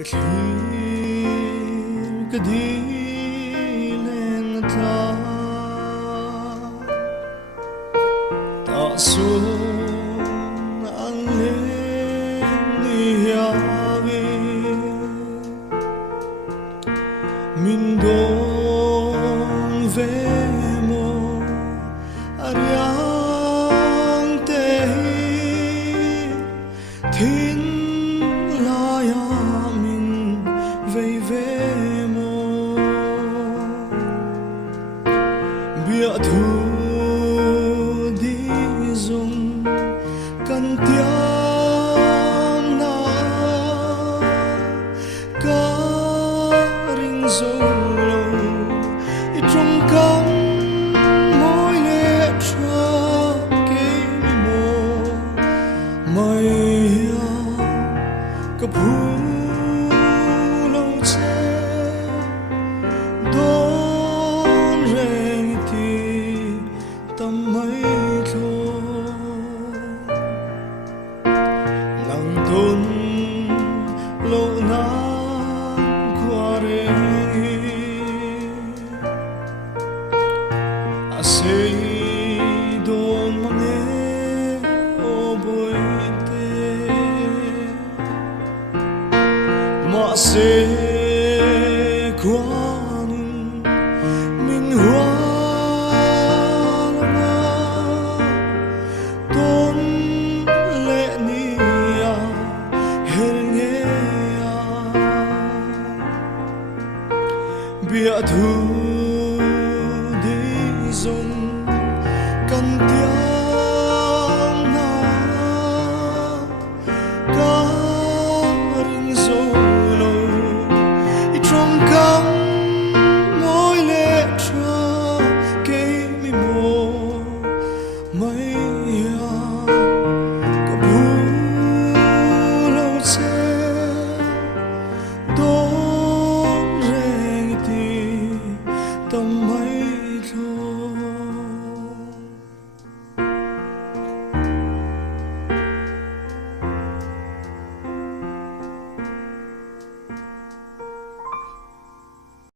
Clear kadilin ta sun ang niyawi mindong vemo aryang tehi tin layamin vemo bia thu di zong kan tiang na ka ring zolo i trong cam môi lệ tra ke mi mo mai ya ka pu lo che don reng ti tam mai tho nang don lo na qua I say don't mane o boite ma say